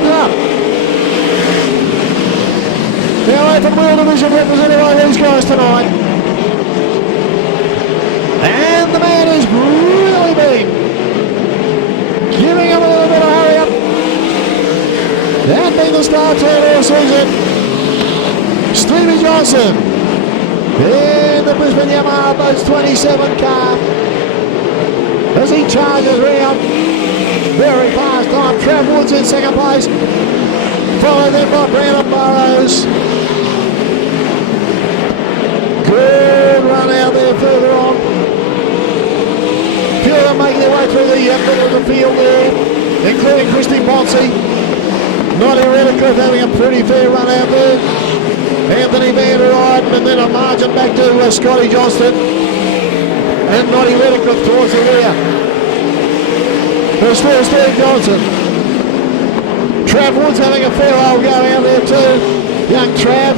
heads up. Now open wheel division represented by these guys tonight. And the man has really been giving him a little bit of hurry up. That being the start turn all season. Stevie Johnson in the Brisbane Yamaha Boats 27 car as he charges round. Very fast time. Trav Woods in second place. Followed then by Brandon Burrows. Good run out there further on. Few of them making their way through the middle of the field there, including Christy Bonsi. Noddy Redcliffe having a pretty fair run out there. Anthony Van der Eyden, and then a margin back to Scotty Johnston. And Noddy Redcliffe towards the rear. There's still Steve Johnson. Trav Woods having a fair old go out there too. Young Trav.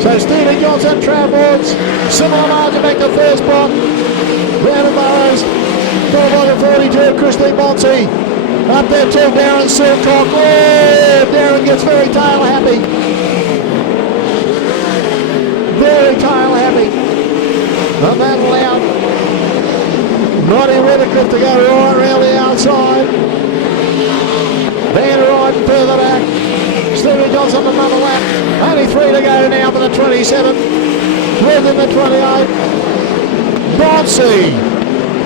So Stevie Johnson, Trav Woods, similar margin back to first spot. Brandon Burrows, followed by the 42, Christine Bonsi. Up there too, Darren Silcock. Oh, Darren gets very tail happy. Very tail happy. And that allowed Noddy Redcliffe to go right around the outside. Van der Eyden further back. Stevie Johnson another lap. Only 3 to go now for the 27. Within the 28. Bonsi.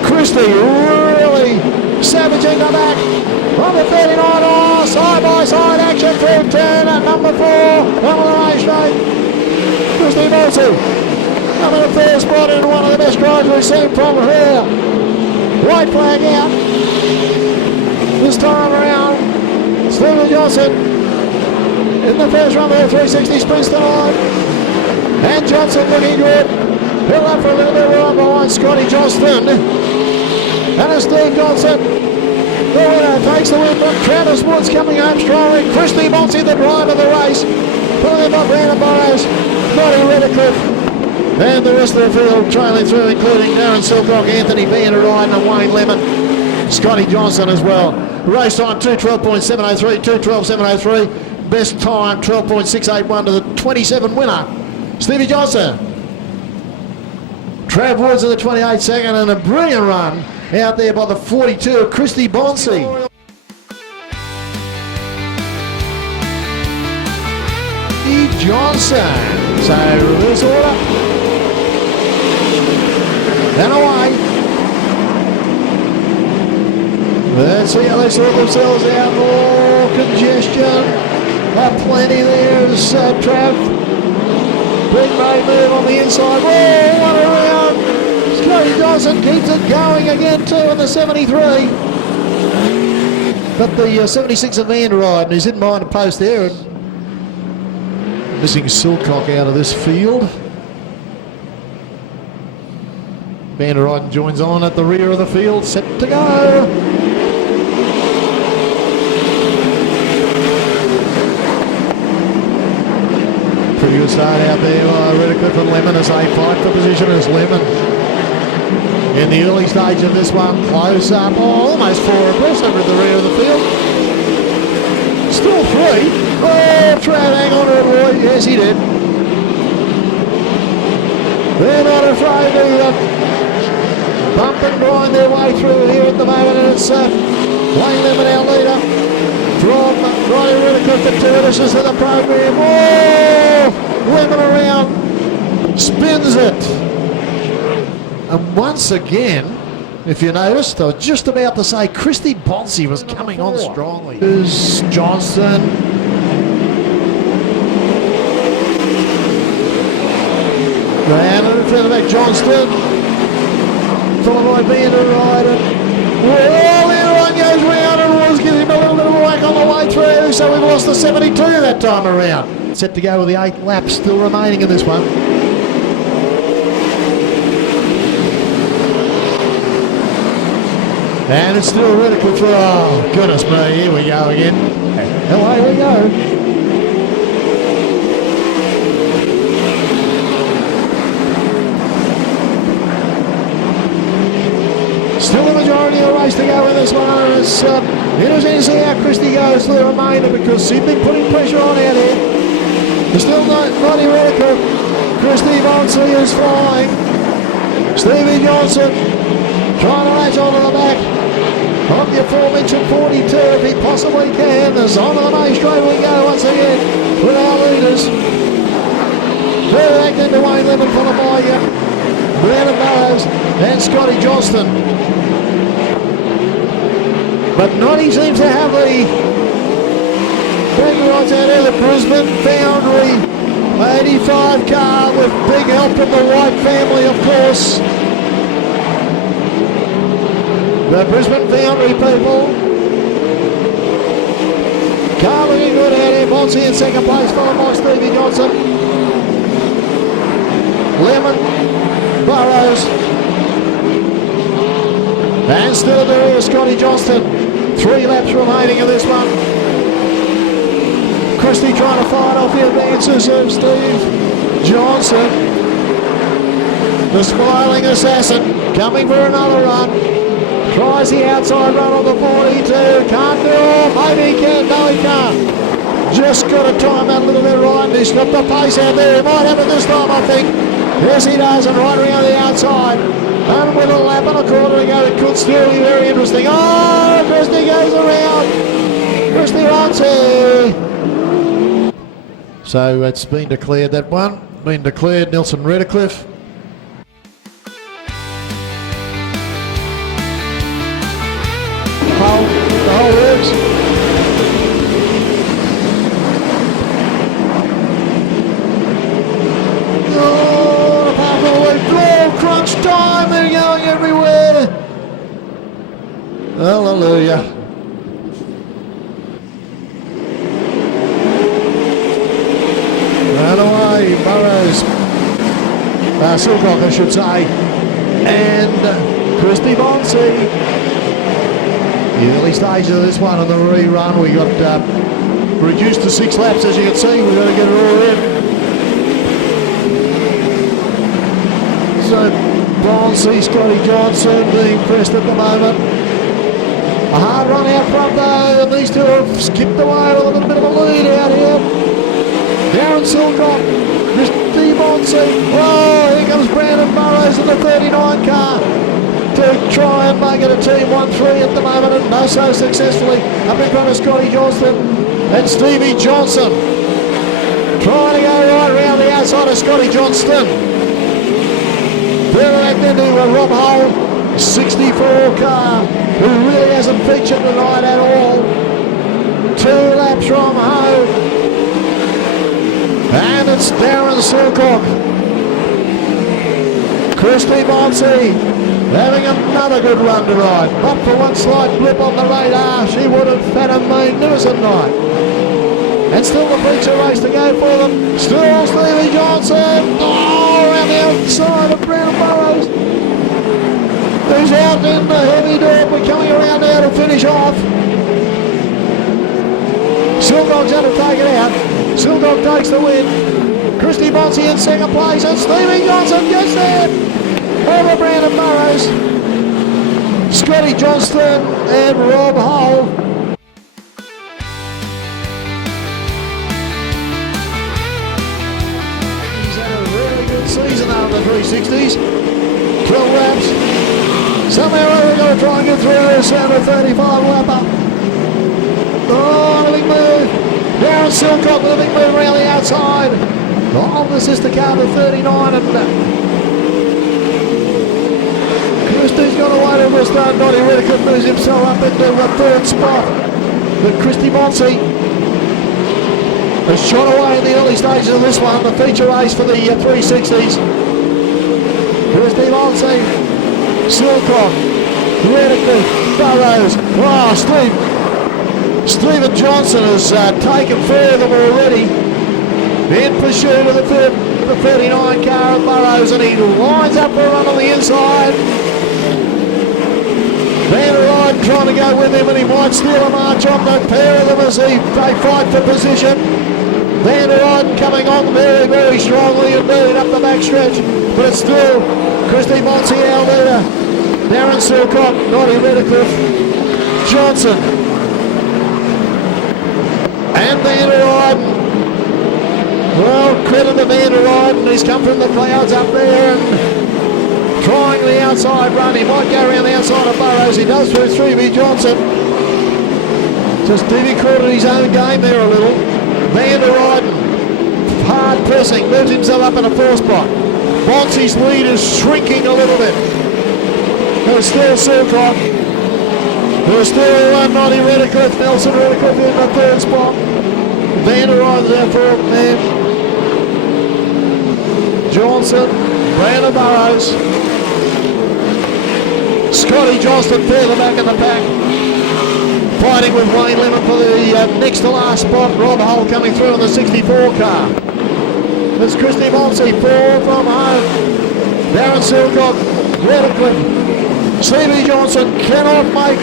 Christie really savaging the back. On the 39, oh, side by side action through turn at number 4. On the race straight. Christie Bonsi. Up in the first spot in one of the best rides we've seen from her. White flag out. This time around, Stephen Johnson in the first run there, 360 sprints tonight. And Johnson looking good. Pulled up for a little bit of run behind Scotty Johnston. And it's Steve Johnson. The winner takes the win from Travis Woods coming home strongly. Christy Bonsi, the driver of the race. Pulling him up Brandon Burrows, Noddy Redcliffe. And the rest of the field trailing through, including Darren Silcock, Anthony Van der Eyden and Wayne Lemon. Scotty Johnson as well. Race time 2:12.703, 2:12.703. Best time 12.681 to the 27 winner, Stevie Johnson. Trav Woods in the 28 second, and a brilliant run out there by the 42, Christy Bonsi. Steve Johnson. So reverse order. And away. Let's see how they sort themselves out. Oh, congestion. Plenty there is Trav. Big Ray move on the inside. Oh, what a round. Scotty Johnson keeps it going again too in the 73. But the 76 of Van der Eyden, who's in behind a post there. And missing Silcock out of this field. Van der Eyden joins on at the rear of the field, set to go. Pretty good start out there by Redcliffe and Lemon as they fight for position as Lemon. In the early stage of this one, close up, almost 4 abreast over at the rear of the field. Still 3. Oh, Trav, hang on to it, boy. Yes, he did. They're not afraid to bump and grind their way through here at the moment, and it's Wayne Lemon, our leader, from Noddy Redcliffe and Tertius to the program. Oh, Lemon around, spins it. And once again, if you noticed, I was just about to say Christy Bonsi was coming on strongly. There's Johnston. And in front of back Johnston. Followed by Van der Eyden. Oh, there one goes round and Woods gives him a little bit of a whack on the way through. So we've lost the 72 that time around. Set to go with the 8 laps still remaining in this one. And it's still Redcliffe. Oh, goodness me, here we go again. Away we go. Still the majority of the race race to go in this one. And it's interesting to see how Christie goes for the remainder because he's been putting pressure on out here. There's still not theoretical. Christie Bonsley is flying. Stevie Johnson trying to latch onto the back of the aforementioned 42 if he possibly can. There's on the main straight we go once again with our leaders. Further back into Wayne Lemon followed by Brandon Burrows and Scotty Johnston. But Noddy seems to have the bragging rights out here. The Brisbane Foundry 85 car with big help from the White family, of course. The Brisbane Foundry people. Car looking good out here. Monsey in second place, followed by Stevie Johnson. Lemon, Burrows, and still there is Scotty Johnston. 3 laps remaining in this one. Christie trying to fight off the advances of Steve Johnson. The smiling assassin coming for another run. Tries the outside run on the 42. Can't do it. Maybe he can. No, he can't. Just got to time that a little bit right. And he's got the pace out there. He might have it this time, I think. Yes, he does. And right around the outside. And with a lap and a quarter to go, it could still be very interesting. Oh, Christie goes around. Christie wants it. So it's been declared, that one. Been declared Nelson Redcliffe. The whole works. Oh, the path all the way through. Crunch time. They're going everywhere. Hallelujah. Right away, Burrows. Silcock, I should say. And Christie Bonsley. The early stages of this one on the rerun, we got reduced to 6 laps, as you can see. We've got to get it all in. So Bonsley, Scotty Johnson being pressed at the moment. A hard run out front though, and these two have skipped away with a little bit of a lead out here. Darren Silcock, Christie Bonsley. Oh, here comes Brandon Burrows in the 39 car. To try and make it a team 1-3 at the moment, and no so successfully. Up in front of Scotty Johnston and Stevie Johnson. Trying to go right around the outside of Scotty Johnston. Further back then to Rob Hull, 64 car, who really hasn't featured tonight at all. 2 laps from home. And it's Darren Silcock. Christie Bonsley having another good run to ride. But for one slight blip on the radar, she would have had a magnificent night. And still the feature race to go for them. Still Stevie Johnson. Oh, around the outside of Brandon Burrows. Who's out in the heavy dirt. We're coming around now to finish off. Silcock's out to take it out. Silcock takes the win. Christie Bonsley in second place, and Stevie Johnson gets there over Brandon Burrows, Scotty Johnston and Rob Hull. He's had a really good season over the 360s. 12 laps. Somehow we're going to try and get through this out of 35 lapper. Oh, a big move. Darren Silcock with a big move around the outside. Oh, the sister car to 39 and Christie's got away to a start. Noddy Redcliffe moves himself up into the 3rd spot. But Christie Bonsley has shot away in the early stages of this one, the feature race for the 360s. Christie Bonsley, Silcock, Redcliffe, Burrows. Oh, Stephen Johnson has taken 3 of them already. In pursuit of the 39 car of Burrows, and he lines up for a run on the inside. Van der Eyden trying to go with him, and he might steal a march on the pair of them as they fight for position. Van der Eyden coming on very, very strongly indeed up the backstretch, but it's still Christie Bonsley, our leader. Darren Silcock, Noddy Redcliffe, Johnson, and Van der Eyden. Well, credit to Van der Eyden. He's come from the clouds up there and trying the outside run. He might go around the outside of Burrows. He does through 3B Johnson. Just difficult at his own game there a little. Van der Eyden, hard pressing, moves himself up in a 4 spot. Bonsi's lead is shrinking a little bit. There's still Silcock. There's still Noddy Redcliffe, Nelson Redcliffe in the 3rd spot. Van der Eyden's there for him there. Johnson, Brandon Burrows, Scotty Johnston further back in the pack, fighting with Wayne Lemon for the next to last spot. Rob Hull coming through in the 64 car. There's Christy Monsey, 4 from home. Darren Silcock, Redcliffe, Stevie Johnson cannot make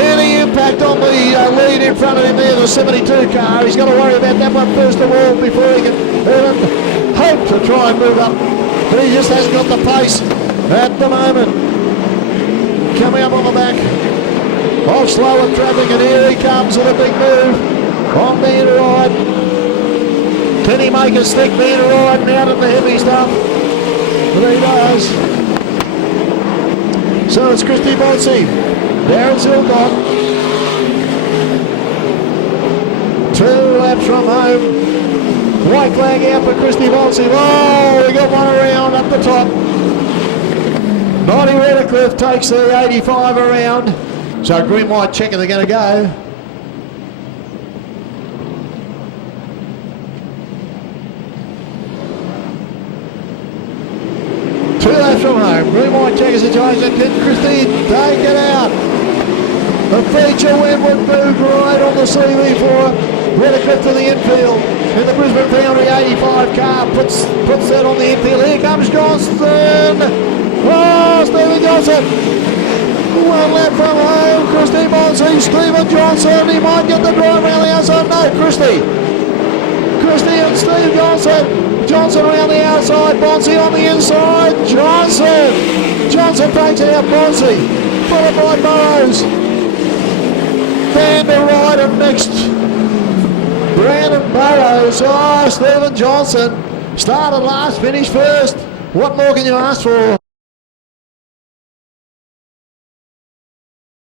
any impact on the lead in front of him there, the 72 car. He's got to worry about that one first of all before he can even hope to try and move up. But he just hasn't got the pace at the moment. Coming up on the back of slower traffic, and here he comes with a big move on Van der Eyden. Can he make a stick? Van der Eyden out of the heavy stuff. But he does. So it's Christy Monsey, Darren Silcock, 2 laps from home. White flag out for Christy Monsey. Oh, we got one around up the top. Noddy Redcliffe takes the 85 around. So green, white, check, and they're going to go. Two laps from home. Green, white, check situation. Can Christy take it out? The feature windward move right on the CV for Redcliffe to the infield. In the Brisbane Foundry 85 car puts that on the infield. Here comes Johnston. Oh, Stephen Johnson. 1 lap from home. Christy Monsey, Stephen Johnson. He might get the drive around the outside. No, Christy and Steve Johnson. Johnson around the outside. Bonsi on the inside. Johnson takes out Bonsi. Followed by Burrows. Van der Eyden next. Brandon Burrows. Oh, Stephen Johnson started last, finished first. What more can you ask for?